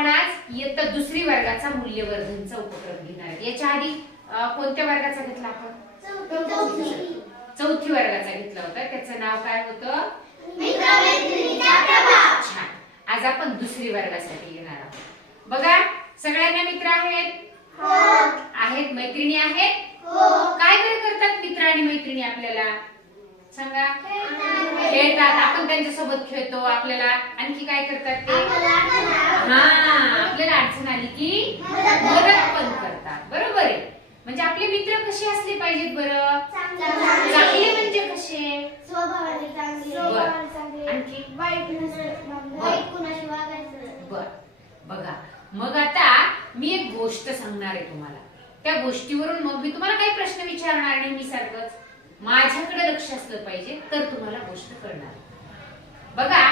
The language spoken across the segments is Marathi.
आपण आज इयत्ता दुसरी वर्गाचा मूल्यवर्धनचा उपक्रम घेणार आहोत। याच्या आधी कोणत्या वर्गाचा घेतला आपण? चौथी वर्गाचा घेतला होता। त्याचं नाव काय होतं? मित्र-मैत्रिणीचा प्रभाव। छान। आज आपण दुसरी वर्गासाठी घेणार आहोत। बघा, सगळ्यांना मित्र आहेत? हो। आहेत? मैत्रिणी आहेत? हो। काय बरं करतात मित्र आणि मैत्रिणी आपल्याला? सांगा। खेळतात, आपण त्यांच्या सोबत खेळतो। आपल्याला आणखी काय करतात ते? आपल्याला अडचण आली की मदत पण करतात। बरोबर आहे। म्हणजे आपले मित्र कसे असले पाहिजेत बरं? चांगले म्हणजे कसे? स्वभावाने चांगले, आणखी वाईट कुणाशी वागायचं। बघा, मग आता मी एक गोष्ट सांगणार आहे तुम्हाला। त्या गोष्टीवरून मग मी तुम्हाला काही प्रश्न विचारणार नाही। मी सारखंच माझ्याकडे लक्ष असलं पाहिजे तर तुम्हाला गोष्ट कळणार। बघा,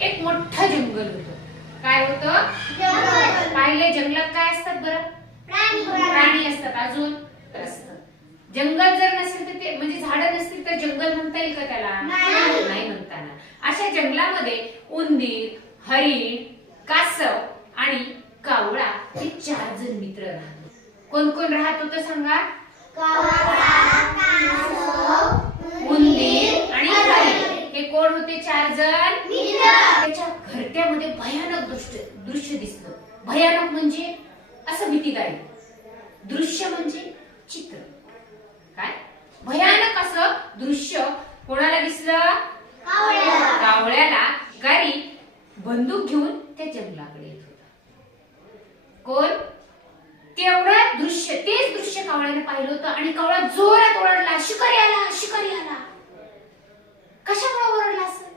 एक मोठं जंगल होतं। काय होतं? जंगल। पाहिले जंगलात काय असतात बरं? प्राणी असतात। अजून असतं। जंगल जर नसेल तर ते म्हणजे झाडं नसतील तर जंगल म्हणता येईल का त्याला? नाही म्हणता येणार। अशा जंगलामध्ये उंदीर, हरिण, कासव आणि कावळा हे 4 जण मित्र राहत। कोण कोण राहत होतं सांगा? उंदीर आणि हरिण हे कोण होते? 4 जण मित्र। त्याच्या घरट्यामध्ये भयानक दृश्य दिसलं। भयानक म्हणजे असं भीतीदायक, दृश्य म्हणजे चित्र। काय भयानक असं दृश्य कोणाला दिसलं? कावळ्याला। गारी बंदूक घेऊन त्या जंगलाकडे येत होता। कोण? तेवढं दृश्य, तेच दृश्य कावळ्याने पाहिलं होतं आणि कावळा जोरात ओरडला, शिकारी आला, शिकारी आला। कशामुळे ओरडला असेल?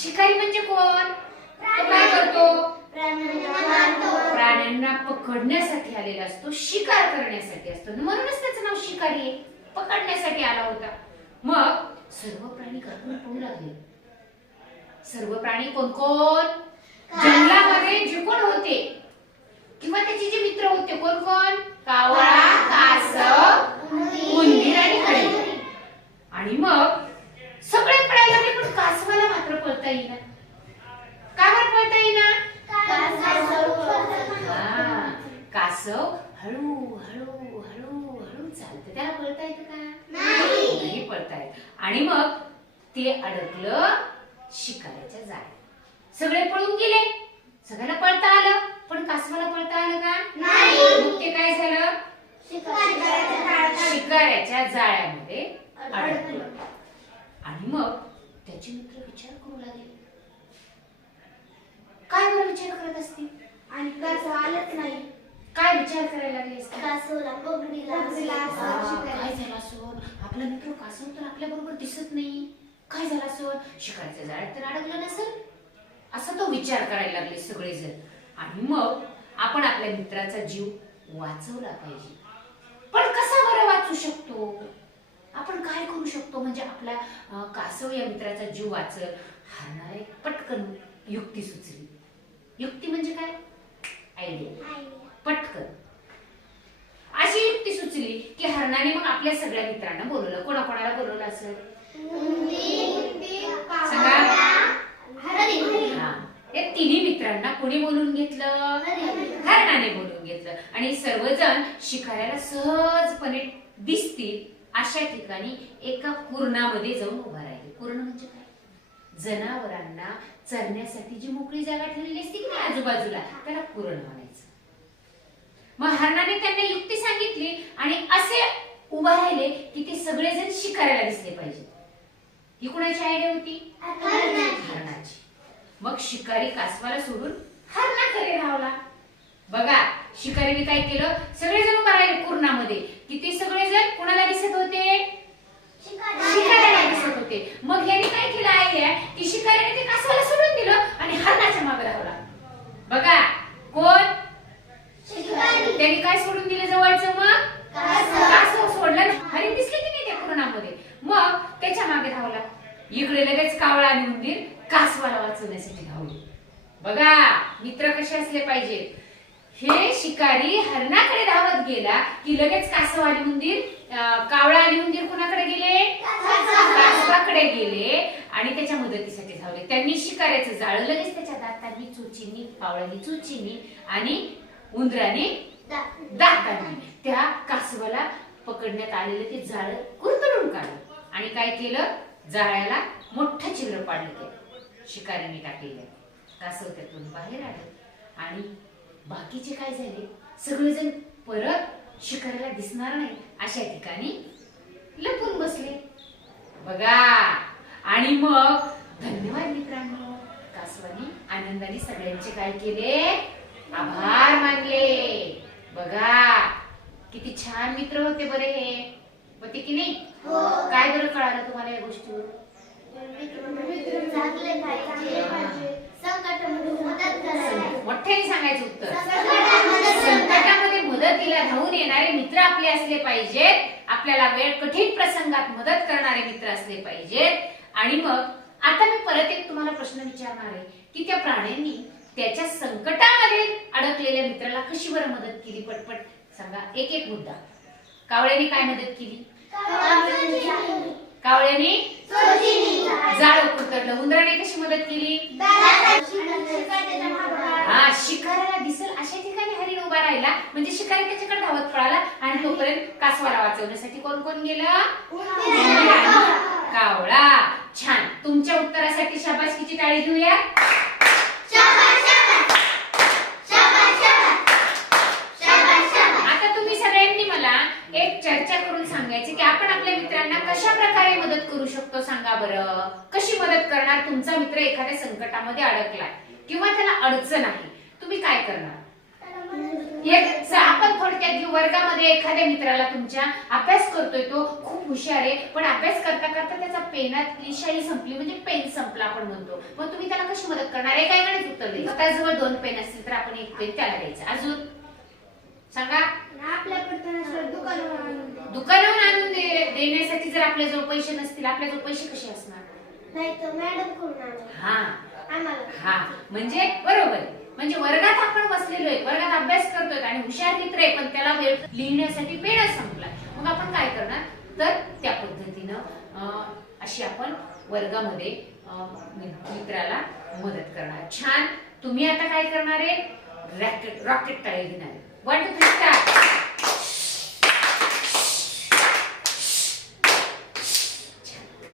शिकारी म्हणजे कोण? तो काय करतो? प्राण्यांना पकडण्यासाठी आलेला असतो, शिकार करण्यासाठी असतो, म्हणूनच त्याचं नाव शिकारी आहे। पकडण्यासाठी आला होता। मग सर्व प्राणी घाबरून पळू लागले। सर्व प्राणी कोण कोण? जंगलामध्ये जे कोण होते किंवा त्याचे जे मित्र होते, कोण कोण? कावळा, कासव, उंदीर आणि हरिण। आणि मग सगळे पळायला लागले, पण कासवाला मात्र पळता येईना। का बरं पळता येईना? कासव हळू हळू हळू हळू चालतं, त्याला पळता येतं का? नाही पळता येत। आणि मग ते अडकलं शिकाऱ्याच्या जाळ्यात। सगळे पळून गेले, सगळ्यांना पळता आलं, पण कासवाला पळता आलं का? नाही। मग ते काय झालं? शिकाऱ्याच्या जाळ्यामध्ये अडकलं। आणि मग त्याचे मित्र विचार करू लागले, काय बरं विचार करत असतील? आणि कासव आलंच नाही। काय विचार करायला लागले असतील? कासवला पकडीला काय झालं असं? आपला मित्र कासव तर आपल्या बरोबर दिसत नाही, काय झालं असं? शिकारीच्या जाळ्यात तर अडकलं नसेल, असं तो विचार करायला लागले सगळेजण। आणि मग आपण आपल्या मित्राचा जीव वाचवला पाहिजे। पण कसा बरं वाचू शकतो? आपण काय करू शकतो म्हणजे आपला कासव या मित्राचा जीव वाचल? हारणारे पटकन युक्ती सुचली। युक्ती म्हणजे काय? आयडिया। पटकन अशी युक्ती सुचली की हरणाने मग आपल्या सगळ्या मित्रांना बोलवलं। कोणाकोणाला बोलवलं असेल? या तिन्ही मित्रांना कोणी बोलून घेतलं? हरणाने बोलून घेतलं। आणि सर्वजण शिकाऱ्याला सहजपणे दिसतील अशा ठिकाणी एका कुरणामध्ये जाऊन उभा राहिले। कुरण म्हणजे काय? जनावरांना चरण्यासाठी जी मोकळी जागा ठेवलेली असते की आजूबाजूला, त्याला कुरण म्हणायचं। मग हरणाने त्यांना युक्ती सांगितली आणि असे उभा राहिले की ते सगळेजण शिकाऱ्याला दिसले पाहिजे। ही कुणाची आयडिया होती? हरणाची। मग शिकारी कासवाला सोडून हरणाकडे धावला। बघा, शिकारीने काय केलं? सगळेजण उभा राहिले कुरणामध्ये की ते सगळेजण कोणाला दिसत होते? शिकाऱ्याला दिसत होते। मग याने काय केलं आयडिया की शिकाऱ्याने ते कासवाला सोडून दिलं आणि हरणाच्या मागे धावला। बघा, कोण? त्यांनी काय सोडून दिलं जवळचं? मग कासव सोडलं। हरिण दिसले की नाही त्या कुरणामध्ये, मग त्याच्या मागे धावला। इकडे लगेच कावळा आणि उंदीर कासवाला वाचवण्यासाठी धावले। बघा, मित्र कसे असले पाहिजेत? हे शिकारी हरणाकडे धावत गेला की लगेच कासव आणि उंदीर, कावळा आणि उंदीर कुणाकडे गेले? कासवाकडे गेले आणि त्याच्या मदतीसाठी धावले. त्यांनी शिकाऱ्याचं जाळं लगेच त्याच्या दातांनी, चोचींनी, कावळ्यानी चोचींनी आणि उंदराने दातांनी त्या कासवाला पकडण्यात आलेलं ते जाळं कुरतडून काढलं आणि काय केलं? जाळ्याला मोठं छिद्र पाडलं. ते शिकाऱ्याने टाकलेलं. कासव त्यातून बाहेर आलं आणि बाकीचे काय झाले? सगळेजण परत शिकाऱ्याला दिसणार नाही अशा ठिकाणी लपून बसले. बघा, आणि मग धन्यवाद मित्रांनो, कासवाने आनंदाने सगळ्यांचे काय केले? आभार मानले. बघा किती छान मित्र होते बरे हे, होते की नाही? काय बरं कळालं तुम्हाला या गोष्टीवर? चांगले पाहिजे, संकटामध्ये मदत करायला. मोठ्याने सांगायचं उत्तर. संकटामध्ये मदतीला धावून येणारे मित्र आपले असले पाहिजेत. आपल्याला कठीण प्रसंगात मदत करणारे मित्र असले पाहिजेत. आणि मग आता मी परत एक तुम्हाला प्रश्न विचारणार आहे की त्या प्राण्यांनी त्याच्या संकटामध्ये अडकलेल्या मित्राला कशी बरं मदत केली? पटपट सांगा, एक एक मुद्दा. कावळ्याने काय मदत केली? कावळ्याने जाळं कुरतडलं. उंदराने कशी मदत केली? हा, शिकाऱ्याला दिसेल अशा ठिकाणी हरिण उभा राहिला म्हणजे शिकारी त्याच्याकडे धावत पळाला आणि तोपर्यंत कासवाला वाचवण्यासाठी कोण कोण गेलं? उंदीर आणि कावळा. छान. तुमच्या उत्तरासाठी शाबासकीची टाळी घेऊया. आता तुम्ही सगळ्यांनी मला एक चर्चा करून सांगायची की आपण आपल्या मित्रांना कशा प्रकारे मदत करू शकतो? सांगा बरं. कशी मदत करणार? तुमचा मित्र एखाद्या संकटामध्ये अडकलाय किंवा त्याला अडचण आहे, तुम्ही काय करणार? आपण थोडक्यात घेऊ. वर्गामध्ये एखाद्या मित्राला तुमच्या अभ्यास करतोय, तो खूप हुशार आहे, पण अभ्यास करता करता त्याचा पेनातली शाई संपली म्हणजे पेन संपला आपण म्हणतो. मग तुम्ही त्याला कशी मदत करणार? एकाकडे उत्तर द्यायचं. स्वतःजवळ 2 पेन असतील तर आपण 1 पेन त्याला द्यायचं. अजून सांगा. दुकानावरून आणून देण्यासाठी जर आपल्याजवळ पैसे नसतील, आपल्याजवळ पैसे कसे असणार? हा, म्हणजे बरोबर आहे. म्हणजे वर्गात आपण बसलेलो आहे, वर्गात अभ्यास करतोय आणि हुशार मित्र आहे पण त्याला वेळ लिहिण्यासाठी पेन संपला. मग आपण काय करणार? तर त्या पद्धतीनं अशी आपण वर्गामध्ये मित्राला मदत करणार. छान. तुम्ही आता काय करणार आहे? रॉकेट टाळी घेणार. 1 2 3 स्टार्ट.